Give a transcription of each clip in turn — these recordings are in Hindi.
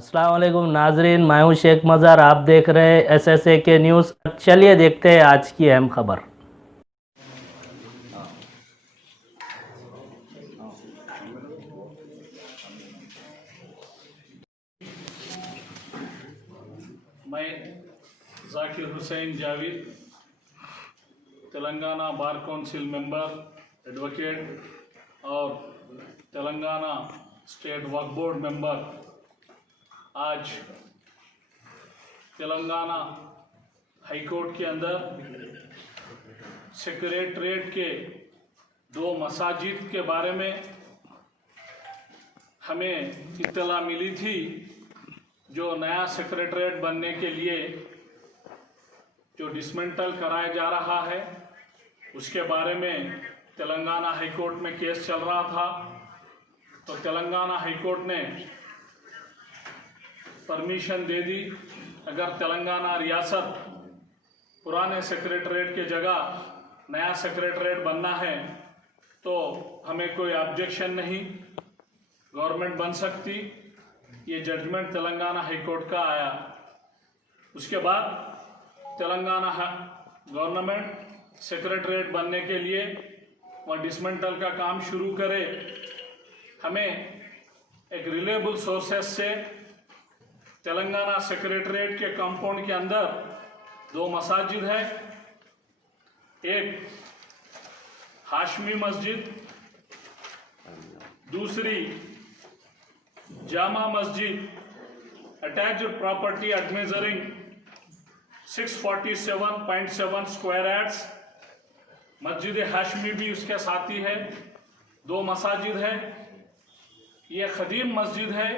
अस्सलाम वालेकुम नाजरीन, मैं हूं शेख मज़हर। आप देख रहे हैं SSA के न्यूज़। चलिए देखते हैं आज की अहम खबर। मैं Zakir Hussain Javed, Telangana bar council member, advocate और Telangana state Waqf board member, आज तेलंगाना हाई कोर्ट के अंदर सेक्रेटरीट के 2 मसाजिद के बारे में हमें इत्तला मिली थी। जो नया सेक्रेटरीट बनने के लिए जो डिसमेंटल कराया जा रहा है, उसके बारे में तेलंगाना हाई कोर्ट में केस चल रहा था। तो तेलंगाना हाई कोर्ट ने परमिशन दे दी। अगर तेलंगाना रियासत पुराने सेक्रेटरीट के जगह नया सेक्रेटरीट बनना है तो हमें कोई ऑब्जेक्शन नहीं, गवर्नमेंट बन सकती। ये जजमेंट तेलंगाना हाई कोर्ट का आया। उसके बाद तेलंगाना गवर्नमेंट सेक्रेटरीट बनने के लिए वह डिसमेंटल का काम शुरू करे। हमें एक रिलेबल सोर्सेस से तेलंगाना सेक्रेटरीट के कंपाउंड के अंदर 2 मसाजिद है। एक हाशमी मस्जिद, दूसरी Jama Masjid, attached property eight measuring 647.7 square yards. मस्जिद हाशमी भी उसके साथ ही है। 2 मसाजिद है। ये खदीम मस्जिद है,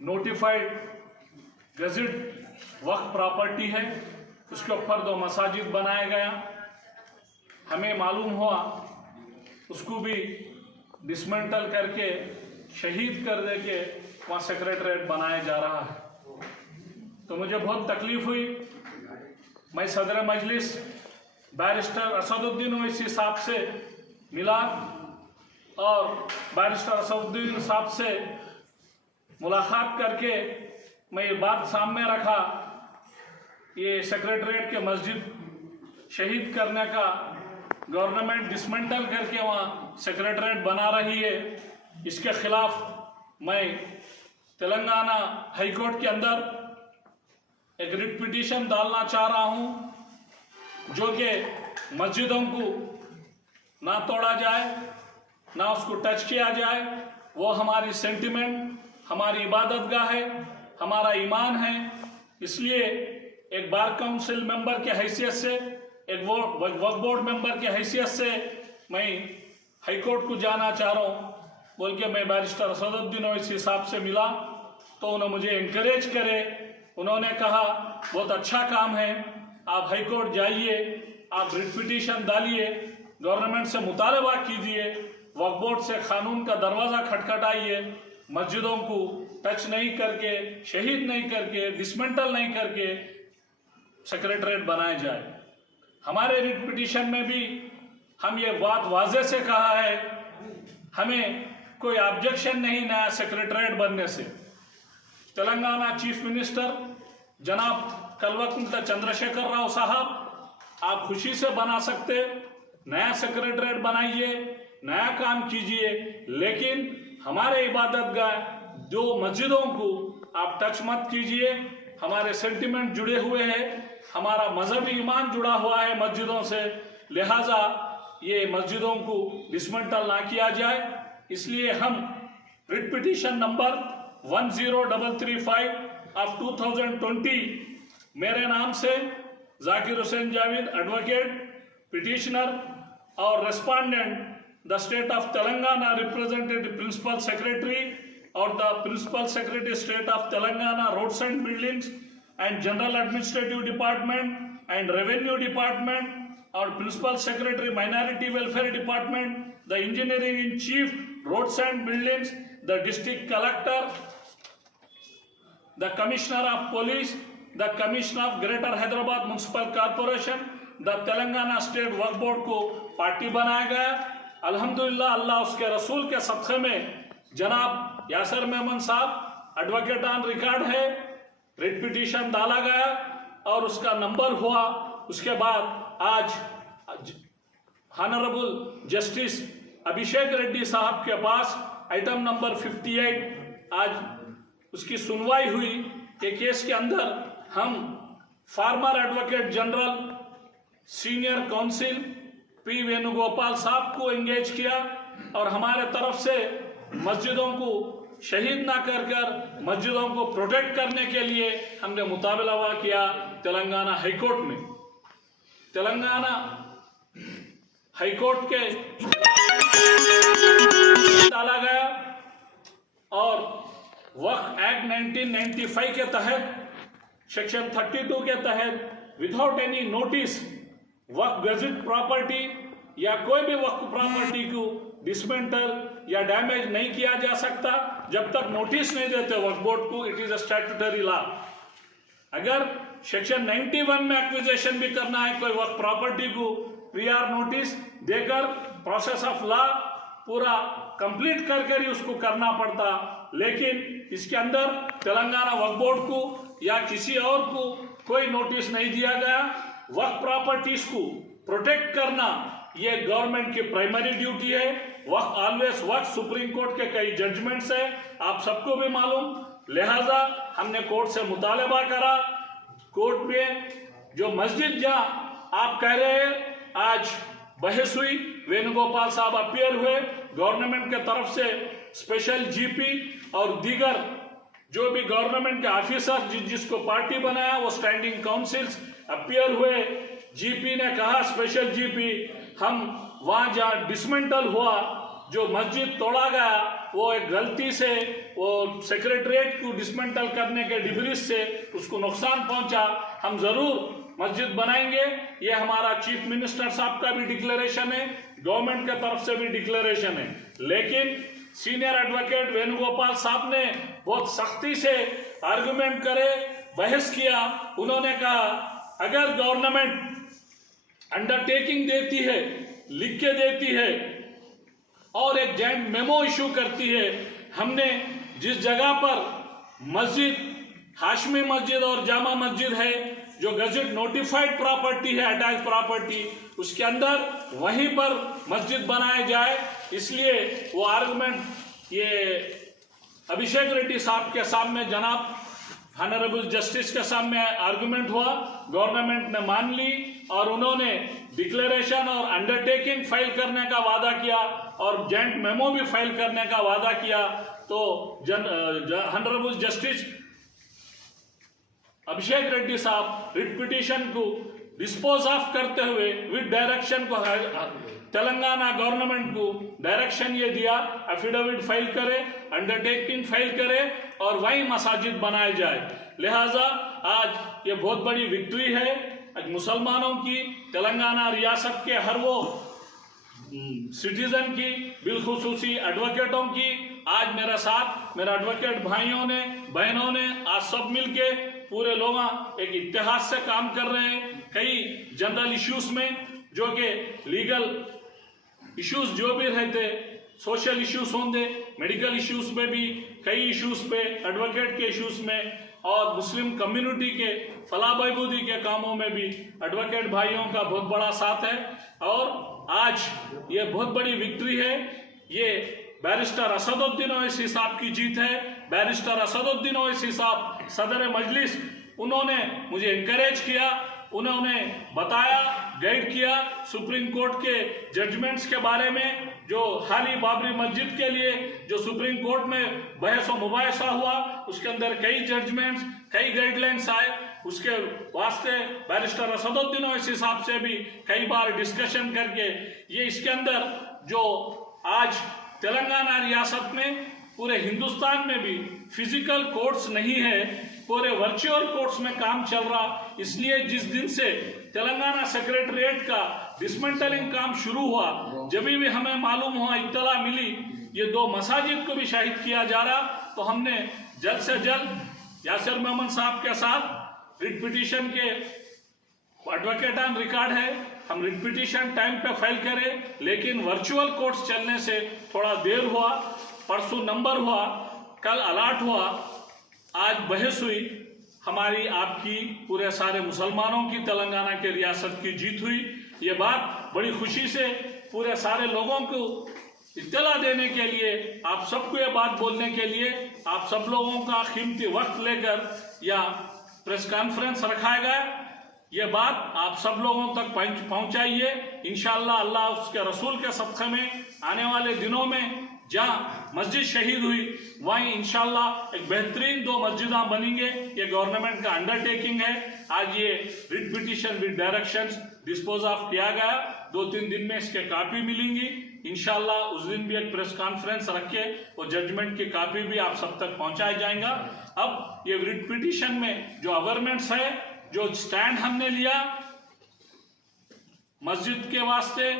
नोटिफाइड गज़ेट वक्फ प्रॉपर्टी है। उसके ऊपर 2 मसाजिद बनाया गया। हमें मालूम हुआ उसको भी डिसमेंटल करके शहीद कर दे के वहाँ सेक्रेटरीट बनाया जा रहा है। तो मुझे बहुत तकलीफ हुई। मैं सदर मजलिस बैरिस्टर असदुद्दीन ओवैसी साहब से मिला और बैरिस्टर असदुद्दीन साहब से मुलाकात करके मैं ये बात सामने रखा, ये सेक्रेटरीट के मस्जिद शहीद करने का गवर्नमेंट डिसमेंटल करके वहाँ सेक्रेटरीट बना रही है। इसके खिलाफ मैं तेलंगाना हाई कोर्ट के अंदर एक रिट पिटीशन डालना चाह रहा हूँ, जो कि मस्जिदों को ना तोड़ा जाए, ना उसको टच किया जाए। वो हमारी सेंटिमेंट, हमारी इबादत गाह है, हमारा ईमान है। इसलिए एक बार काउंसिल मेंबर के हैसियत से, एक वक्फ बोर्ड मेंबर के हैसियत से मैं हाई कोर्ट को जाना चाह रहा हूँ। बोल के मैं बैरिस्टर असदुद्दीन ओवैसी साहब से मिला तो उन्होंने मुझे इनकरेज करे। उन्होंने कहा बहुत अच्छा काम है, आप हाई कोर्ट जाइए, आप रिट पिटीशन डालिए, गवर्नमेंट से मुतालबा कीजिए, वक्फ बोर्ड से कानून का दरवाज़ा खटखटाइए, मस्जिदों को टच नहीं करके, शहीद नहीं करके, डिसमेंटल नहीं करके सेक्रेटरीट बनाया जाए। हमारे रिट पिटीशन में भी हम ये बात वाजे से कहा है, हमें कोई ऑब्जेक्शन नहीं नया सेक्रेटरीट बनने से। तेलंगाना चीफ मिनिस्टर जनाब कल्वकुंतला चंद्रशेखर राव साहब, आप खुशी से बना सकते, नया सेक्रेटरीट बनाइए, नया काम कीजिए, लेकिन हमारे इबादत गाह 2 मस्जिदों को आप टच मत कीजिए। हमारे सेंटिमेंट जुड़े हुए हैं, हमारा मजहबी ईमान जुड़ा हुआ है मस्जिदों से, लिहाजा ये मस्जिदों को डिसमेंटल ना किया जाए। इसलिए हम रिट पिटीशन नंबर 10335 ऑफ 2020 मेरे नाम से जाकिर हुसैन जावेद, एडवोकेट, पिटिशनर और respondent the state of Telangana representative principal secretary और the principal secretary state of Telangana roads and buildings and general administrative department and revenue department और principal secretary minority welfare department, the engineering in chief roads and buildings, the district collector, the commissioner of police, the commissioner of greater Hyderabad municipal corporation, the Telangana state Waqf board को पार्टी बनाया गया। अल्हम्दुलिल्लाह, अल्लाह उसके रसूल के सदक़े में जनाब यासिर मेमन साहब एडवोकेट ऑन रिकॉर्ड है, रिट पिटीशन डाला गया और उसका नंबर हुआ। उसके बाद आज ऑनरेबल जस्टिस अभिषेक रेड्डी साहब के पास आइटम नंबर 58 आज उसकी सुनवाई हुई। के केस के अंदर हम farmer advocate general senior council P Venugopal साहब को एंगेज किया और हमारे तरफ से मस्जिदों को शहीद ना कर मस्जिदों को प्रोटेक्ट करने के लिए हमने मुतालबा किया तेलंगाना हाईकोर्ट में। तेलंगाना हाईकोर्ट के डाला गया और वक्फ एक्ट 1995 के तहत सेक्शन 32 के तहत विदाउट एनी नोटिस वक्फ गजेट प्रॉपर्टी या कोई भी वक्फ प्रॉपर्टी को डिसमेंटल या डैमेज नहीं किया जा सकता जब तक नोटिस नहीं देते वक्फ बोर्ड को। It is a statutory law. अगर सेक्शन 91 में एक्विजिशन भी करना है कोई वक्फ प्रॉपर्टी को प्रियर नोटिस देकर प्रोसेस ऑफ लॉ पूरा कंप्लीट करके ही उसको करना पड़ता। लेकिन इसके अंदर तेलंगाना वक्फ बोर्ड को या किसी और को कोई नोटिस नहीं दिया गया। वक्फ प्रॉपर्टीज को प्रोटेक्ट करना ये गवर्नमेंट की प्राइमरी ड्यूटी है। वक्फ ऑलवेज वक्फ सुप्रीम कोर्ट के कई जजमेंट्स है, आप सबको भी मालूम। लिहाजा हमने कोर्ट से मुतालबा करा। कोर्ट में जो मस्जिद जहां आप कह रहे हैं आज बहस हुई, वेणुगोपाल साहब अपीयर हुए, गवर्नमेंट के तरफ से स्पेशल जीपी और दीगर जो भी गवर्नमेंट के ऑफिसर जिसको पार्टी बनाया वो स्टैंडिंग काउंसिल्स अपीयर हुए। जीपी ने कहा, स्पेशल जीपी, हम वहां जहां डिसमेंटल हुआ जो मस्जिद तोड़ा गया वो एक गलती से वो सेक्रेटरीट को डिसमेंटल करने के डिब्रीज से उसको नुकसान पहुंचा। हम जरूर मस्जिद बनाएंगे, ये हमारा चीफ मिनिस्टर साहब का भी डिक्लेरेशन है, गवर्नमेंट के तरफ से भी डिक्लेरेशन है। लेकिन सीनियर एडवोकेट वेणुगोपाल साहब ने बहुत सख्ती से आर्गुमेंट करे, बहस किया। उन्होंने कहा अगर गवर्नमेंट अंडरटेकिंग देती है, लिख के देती है और एक जॉइंट मेमो इशू करती है, हमने जिस जगह पर मस्जिद हाशमी मस्जिद और जामा मस्जिद है जो गजेट नोटिफाइड प्रॉपर्टी है, अटैच प्रॉपर्टी, उसके अंदर वहीं पर मस्जिद बनाया जाए। इसलिए वो आर्गुमेंट ये अभिषेक रेड्डी साहब के सामने जनाब ऑनरेबल जस्टिस के सामने आर्गुमेंट हुआ, गवर्नमेंट ने मान ली और उन्होंने डिक्लेरेशन और अंडरटेकिंग फाइल करने का वादा किया और जॉइंट मेमो भी फाइल करने का वादा किया। तो ऑनरेबल जस्टिस अभिषेक रेड्डी साहब रिट पिटीशन को डिस्पोज ऑफ करते हुए विद डायरेक्शन को तेलंगाना गवर्नमेंट को डायरेक्शन ये दिया एफिडेविट फाइल करे, अंडरटेकिंग फाइल करे और वही मसाजिद बनाए जाए। लिहाजा आज ये बहुत बड़ी विक्ट्री है आज मुसलमानों की, तेलंगाना रियासत के हर वो सिटीजन की, बिलखुसूसी एडवोकेटों की। आज मेरे साथ मेरे एडवोकेट भाइयों ने बहनों ने आज सब मिलके पूरे लोग एक इत्तेहाद से काम कर रहे हैं कई जनरल इश्यूज में, जो कि लीगल इश्यूज जो भी रहते, सोशल इश्यूज होंगे, मेडिकल इश्यूज में भी कई इश्यूज पे, एडवोकेट के इश्यूज में और मुस्लिम कम्युनिटी के फलाह बहबूदी के कामों में भी एडवोकेट भाइयों का बहुत बड़ा साथ है। और आज ये बहुत बड़ी विक्ट्री है, ये बैरिस्टर असदुद्दीन ओवैसी साहब की जीत है। बैरिस्टर असदुद्दीन ओवैसी साहब सदर मजलिस, उन्होंने मुझे एनकरेज किया, उन्होंने बताया, गाइड किया सुप्रीम कोर्ट के जजमेंट्स के बारे में, जो हाल ही बाबरी मस्जिद के लिए जो सुप्रीम कोर्ट में बहस व मुबाहिसा हुआ उसके अंदर कई जजमेंट्स, कई गाइडलाइंस आए। उसके वास्ते बैरिस्टर असदुद्दीन ओवैसी साहब से भी कई बार डिस्कशन करके ये इसके अंदर जो आज तेलंगाना रियासत में पूरे हिंदुस्तान में भी फिजिकल कोर्ट्स नहीं है, पूरे वर्चुअल कोर्ट्स में काम चल रहा। इसलिए जिस दिन से तेलंगाना सेक्रेटरीट का डिसमेंटलिंग काम शुरू हुआ, जब भी हमें मालूम हुआ, इत्तला मिली ये 2 मसाजिद को भी शहीद किया जा रहा, तो हमने जल्द से जल्द यासिर मोहम्मद साहब के साथ रिट पिटीशन के एडवोकेट ऑन रिकॉर्ड है, हम रिट पिटीशन टाइम पे फाइल करें, लेकिन वर्चुअल कोर्ट्स चलने से थोड़ा देर हुआ। परसों नंबर हुआ, कल अलाट हुआ, आज बहस हुई, हमारी आपकी पूरे सारे मुसलमानों की तेलंगाना के रियासत की जीत हुई। ये बात बड़ी खुशी से पूरे सारे लोगों को इत्तला देने के लिए, आप सबको ये बात बोलने के लिए आप सब लोगों का कीमती वक्त लेकर या प्रेस कॉन्फ्रेंस रखा गया। ये बात आप सब लोगों तक पहुंचाइए। इंशाअल्लाह अल्लाह उसके रसूल के सदक़े में आने वाले दिनों में जहाँ मस्जिद शहीद हुई वहीं इंशाअल्लाह एक बेहतरीन 2 मस्जिदां बनेंगे। ये गवर्नमेंट का अंडरटेकिंग है। आज ये writ petition with directions dispose of किया गया, 2-3 दिन में इसके कॉपी मिलेंगी। इंशाअल्लाह उस दिन भी एक प्रेस कॉन्फ्रेंस रख के वो जजमेंट की कॉपी भी आप सब तक पहुंचाया जाएगा। अब ये रिट पिटीशन में जो अवेयरनेस है, जो स्टैंड हमने लिया मस्जिद के वास्ते,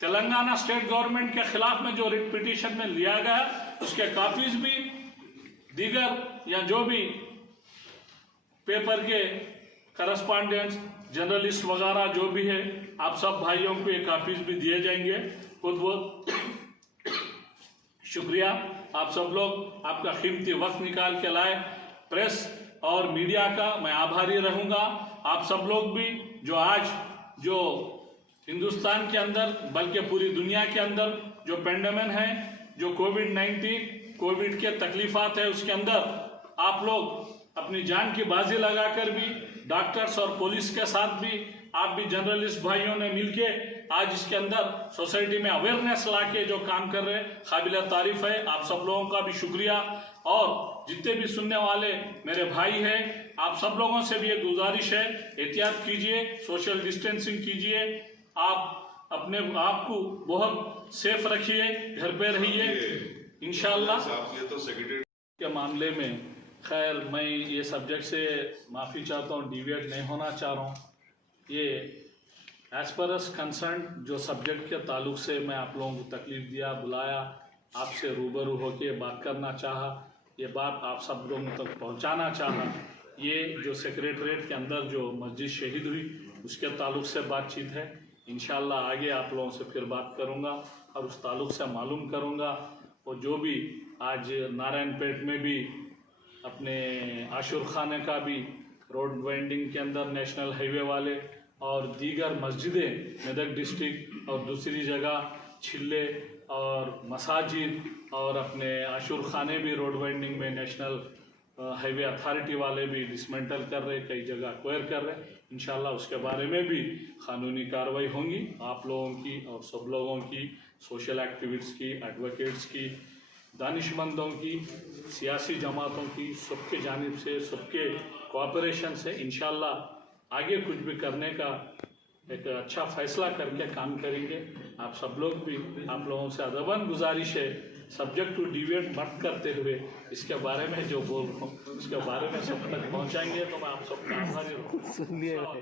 तेलंगाना स्टेट गवर्नमेंट के खिलाफ में जो रिट पिटीशन में लिया गया, उसके कॉपीज भी दीगर या जो भी पेपर के करस्पॉन्डेंट्स जर्नलिस्ट वगैरह जो भी है, आप सब भाइयों को ये कॉपीज भी दिए जाएंगे। बहुत बहुत शुक्रिया। आप सब लोग आपका कीमती वक्त निकाल के लाए। प्रेस और मीडिया का मैं आभारी रहूंगा। आप सब लोग भी जो आज जो हिंदुस्तान के अंदर बल्कि पूरी दुनिया के अंदर जो पेंडेमिक है, जो कोविड के तकलीफात है, उसके अंदर आप लोग अपनी जान की बाजी लगाकर भी डॉक्टर्स और पुलिस के साथ भी आप भी जर्नलिस्ट भाइयों ने मिलके आज इसके अंदर सोसाइटी में अवेयरनेस लाके जो काम कर रहे हैं, काबिल तारीफ है। आप सब लोगों का भी शुक्रिया। और जितने भी सुनने वाले मेरे भाई हैं, आप सब लोगों से भी एक गुजारिश है, एहतियात कीजिए, सोशल डिस्टेंसिंग कीजिए, आप अपने आप को बहुत सेफ रखिए, घर पे रहिए इंशाअल्लाह। के मामले में खैर मैं ये सब्जेक्ट से माफ़ी चाहता हूँ, डिविएट नहीं होना चाह रहा हूँ। ये एज पर अस कंसर्न जो सब्जेक्ट के ताल्लुक से मैं आप लोगों को तकलीफ़ दिया, बुलाया, आपसे रूबरू होके बात करना चाहा, ये बात आप सब लोगों तक पहुंचाना चाहा। ये जो सेक्रेटरीट के अंदर जो मस्जिद शहीद हुई उसके ताल्लुक से बातचीत है। इंशाअल्लाह आगे आप लोगों से फिर बात करूंगा और उस ताल्लुक से मालूम करूंगा। और जो भी आज नारायणपेट में भी अपने आशुर खाने का भी रोड वेंडिंग के अंदर नेशनल हाईवे वाले और दीगर मस्जिदें मेदक डिस्ट्रिक्ट और दूसरी जगह छिल्ले और मसाजिद और अपने आशुर खाने भी रोड वेंडिंग में नेशनल हाईवे अथॉरिटी वाले भी डिसमेंटल कर रहे, कई जगह एक्वायर कर रहे। इंशाल्लाह उसके बारे में भी कानूनी कार्रवाई होंगी। आप लोगों की और सब लोगों की, सोशल एक्टिविस्ट की, एडवोकेट्स की, दानिशमंदों की, सियासी जमातों की, सबके जानिब से, सबके कोऑपरेशन से इंशाल्लाह आगे कुछ भी करने का एक अच्छा फैसला करके काम करेंगे। आप सब लोग भी, आप लोगों से अदबन गुजारिश है, सब्जेक्ट टू डिविएट मत करते हुए इसके बारे में जो बोल रहा हूँ उसके बारे में सब तक पहुँचाएंगे तो मैं आप सबका आभारी रहूँगा।